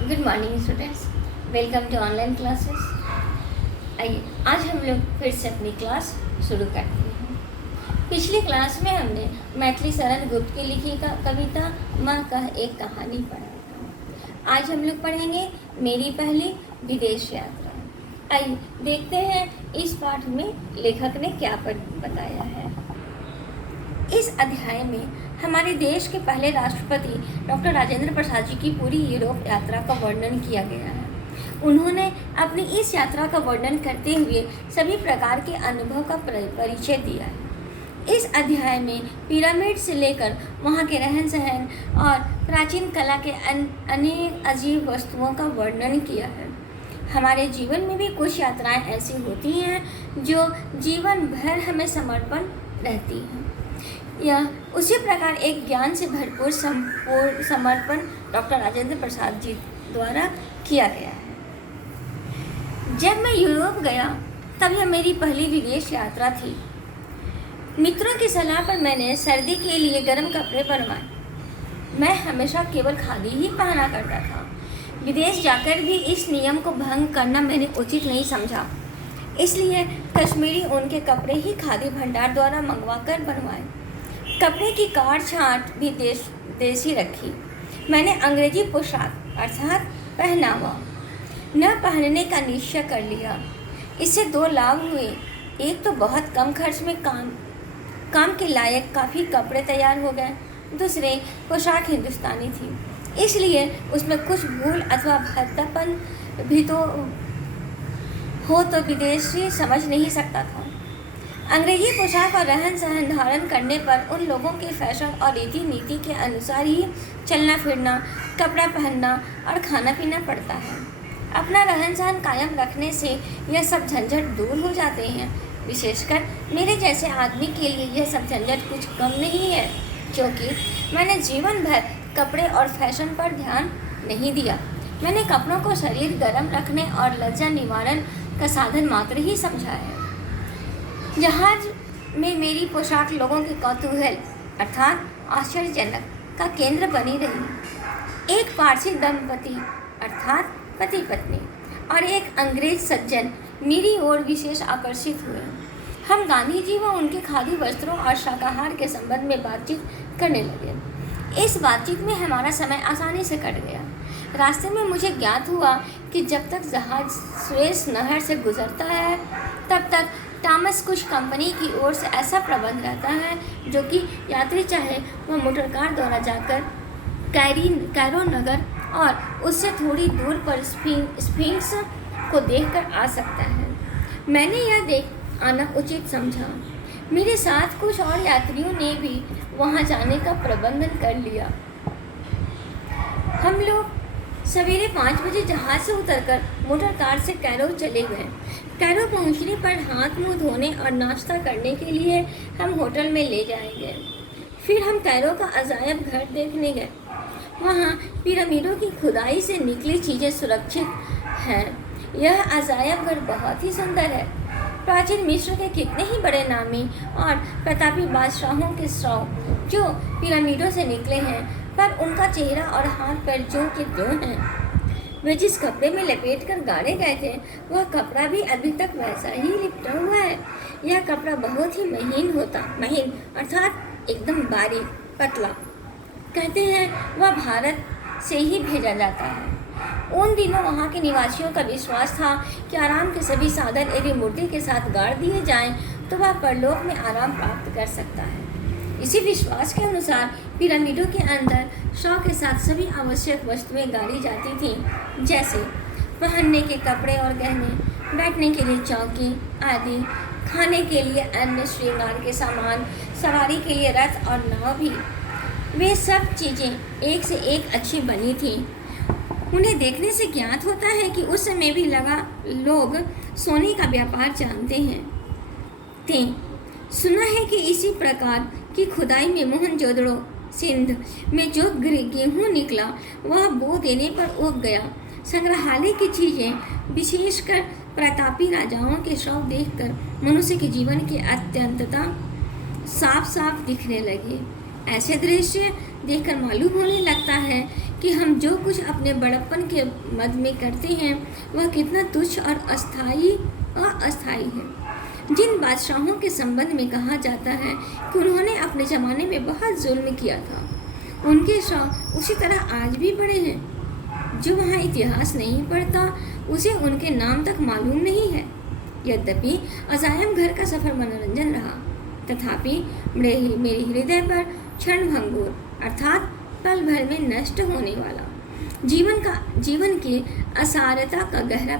Good morning students, welcome to online classes. आइए आज हम लोग फिर से अपनी क्लास शुरू करते हैं। पिछली क्लास में हमने मैथिली शरण गुप्त की लिखी कविता माँ का एक कहानी पढ़ा था। आज हम लोग पढ़ेंगे मेरी पहली विदेश यात्रा। आइए देखते हैं इस पाठ में लेखक ने क्या बताया है। इस अध्याय में हमारे देश के पहले राष्ट्रपति डॉक्टर राजेंद्र प्रसाद जी की पूरी यूरोप यात्रा का वर्णन किया गया है। उन्होंने अपनी इस यात्रा का वर्णन करते हुए सभी प्रकार के अनुभव का परिचय दिया है। इस अध्याय में पिरामिड से लेकर वहाँ के रहन सहन और प्राचीन कला के अनेक अजीब वस्तुओं का वर्णन किया है। हमारे जीवन में भी कुछ यात्राएं ऐसी होती हैं जो जीवन भर हमें समर्पण रहती हैं। यह उसी प्रकार एक ज्ञान से भरपूर समर्पण डॉक्टर राजेंद्र प्रसाद जी द्वारा किया गया है। जब मैं यूरोप गया तब यह मेरी पहली विदेश यात्रा थी। मित्रों की सलाह पर मैंने सर्दी के लिए गर्म कपड़े बनवाए। मैं हमेशा केवल खादी ही पहना करता था। विदेश जाकर भी इस नियम को भंग करना मैंने उचित नहीं समझा, इसलिए कश्मीरी ऊन के कपड़े ही खादी भंडार द्वारा मंगवाकर बनवाए। कपड़े की काट छाँट भी देसी रखी। मैंने अंग्रेजी पोशाक अर्थात पहनावा न पहनने का निश्चय कर लिया। इससे दो लाभ हुए। एक तो बहुत कम खर्च में काम के लायक काफ़ी कपड़े तैयार हो गए। दूसरे, पोशाक हिंदुस्तानी थी, इसलिए उसमें कुछ भूल अथवा भद्दापन भी तो विदेशी समझ नहीं सकता था। अंग्रेजी पोशाक और रहन सहन धारण करने पर उन लोगों के फैशन और रीति नीति के अनुसार ही चलना फिरना, कपड़ा पहनना और खाना पीना पड़ता है। अपना रहन सहन कायम रखने से यह सब झंझट दूर हो जाते हैं। विशेषकर मेरे जैसे आदमी के लिए यह सब झंझट कुछ कम नहीं है, क्योंकि मैंने जीवन भर कपड़े और फैशन पर ध्यान नहीं दिया। मैंने कपड़ों को शरीर गर्म रखने और लज्जा निवारण का साधन मात्र ही समझा है। जहाज में मेरी पोशाक लोगों के कौतूहल अर्थात आश्चर्यजनक का केंद्र बनी रही। एक पारसी दंपति अर्थात पति पत्नी और एक अंग्रेज सज्जन मेरी ओर विशेष आकर्षित हुए। हम गांधी जी व उनके खादी वस्त्रों और शाकाहार के संबंध में बातचीत करने लगे। इस बातचीत में हमारा समय आसानी से कट गया। रास्ते में मुझे ज्ञात हुआ कि जब तक जहाज सुएज नहर से गुजरता है तब तक टॉमस कुछ कंपनी की ओर से ऐसा प्रबंध रहता है जो कि यात्री चाहे वह मोटर कार द्वारा जाकर कैरो नगर और उससे थोड़ी दूर पर स्फिंक्स को देखकर आ सकता है। मैंने यह देख आना उचित समझा। मेरे साथ कुछ और यात्रियों ने भी वहां जाने का प्रबंधन कर लिया। हम लोग सवेरे 5 बजे जहाज से उतरकर मोटर कार से कैरो चले गए। कैरो पहुंचने पर हाथ मुंह धोने और नाश्ता करने के लिए हम होटल में ले जाए गए। फिर हम कैरो का अजायब घर देखने गए। वहाँ पिरामिडों की खुदाई से निकली चीज़ें सुरक्षित हैं। यह अजायब घर बहुत ही सुंदर है। प्राचीन मिस्र के कितने ही बड़े नामी और प्रतापी बादशाहों के शव जो पिरामिडों से निकले हैं, पर उनका चेहरा और हाथ पैर ज्यों के त्यों हैं। वे जिस कपड़े में लपेट कर गाड़े गए थे वह कपड़ा भी अभी तक वैसा ही लिपटा हुआ है। यह कपड़ा बहुत ही महीन अर्थात एकदम बारीक पतला। कहते हैं वह भारत से ही भेजा जाता है। उन दिनों वहाँ के निवासियों का विश्वास था कि आराम के सभी साधन यदि मूर्ति के साथ गाड़ दिए जाएं तो वह परलोक में आराम प्राप्त कर सकता है। इसी विश्वास के अनुसार पिरामिडों के अंदर शव के साथ सभी आवश्यक वस्तुएं गाड़ी जाती थीं, जैसे पहनने के कपड़े और गहने, बैठने के लिए चौकी आदि, खाने के लिए अन्य श्रृंगार के सामान, सवारी के लिए रथ और नाव भी। वे सब चीज़ें एक से एक अच्छी बनी थीं। उन्हें देखने से ज्ञात होता है कि उस समय भी लोग सोने का व्यापार जानते थे। सुना है कि इसी प्रकार की खुदाई में मोहनजोदड़ो सिंध में जो गेहूँ निकला वह बो देने पर उग गया। संग्रहालय की चीज़ें विशेषकर प्रतापी राजाओं के शव देखकर मनुष्य के जीवन की अत्यंतता साफ साफ दिखने लगी। ऐसे दृश्य देखकर मालूम होने लगता है कि हम जो कुछ अपने बड़प्पन के मद में करते हैं वह कितना तुच्छ और अस्थायी है। जिन बादशाहों के संबंध में कहा जाता है कि उन्होंने अपने ज़माने में बहुत जुल्म किया था, उनके शाह उसी तरह आज भी बड़े हैं। जो वहाँ इतिहास नहीं पढ़ता उसे उनके नाम तक मालूम नहीं है। यद्यपि अजायम घर का सफ़र मनोरंजन रहा, तथापि मेरे हृदय पर क्षणभंगुर अर्थात पल भर में नष्ट होने वाला जीवन की असारता का गहरा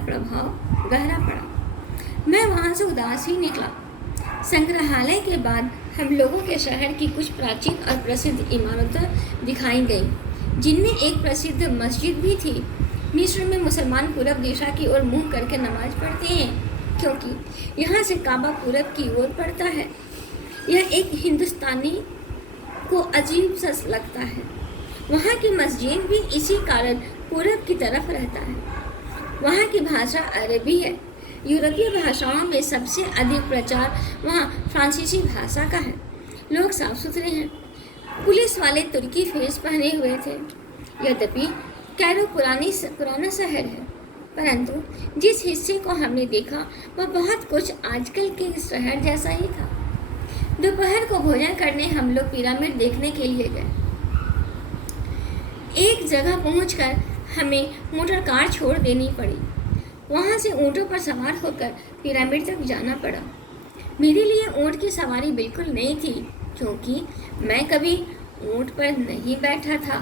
पड़ा। मैं वहाँ से उदास ही निकला। संग्रहालय के बाद हम लोगों के शहर की कुछ प्राचीन और प्रसिद्ध इमारतें दिखाई गईं, जिनमें एक प्रसिद्ध मस्जिद भी थी। मिस्र में मुसलमान पूरब दिशा की ओर मुँह करके नमाज पढ़ते हैं, क्योंकि यहाँ से काबा पूरब की ओर पड़ता है। यह एक हिंदुस्तानी को अजीब सा लगता है। वहाँ की मस्जिद भी इसी कारण पूरब की तरफ रहता है। वहाँ की भाषा अरबी है। यूरोपीय भाषाओं में सबसे अधिक प्रचार वहाँ फ्रांसीसी भाषा का है। लोग साफ सुथरे हैं। पुलिस वाले तुर्की फेस पहने हुए थे। यद्यपि कैरो पुराना शहर है, परंतु जिस हिस्से को हमने देखा वह बहुत कुछ आजकल के शहर जैसा ही था। दोपहर को भोजन करने हम लोग पिरामिड देखने के लिए गए। एक जगह पहुंचकर हमें मोटर कार छोड़ देनी पड़ी। वहां से ऊँटों पर सवार होकर पिरामिड तक जाना पड़ा। मेरे लिए ऊँट की सवारी बिल्कुल नई थी, क्योंकि मैं कभी ऊँट पर नहीं बैठा था।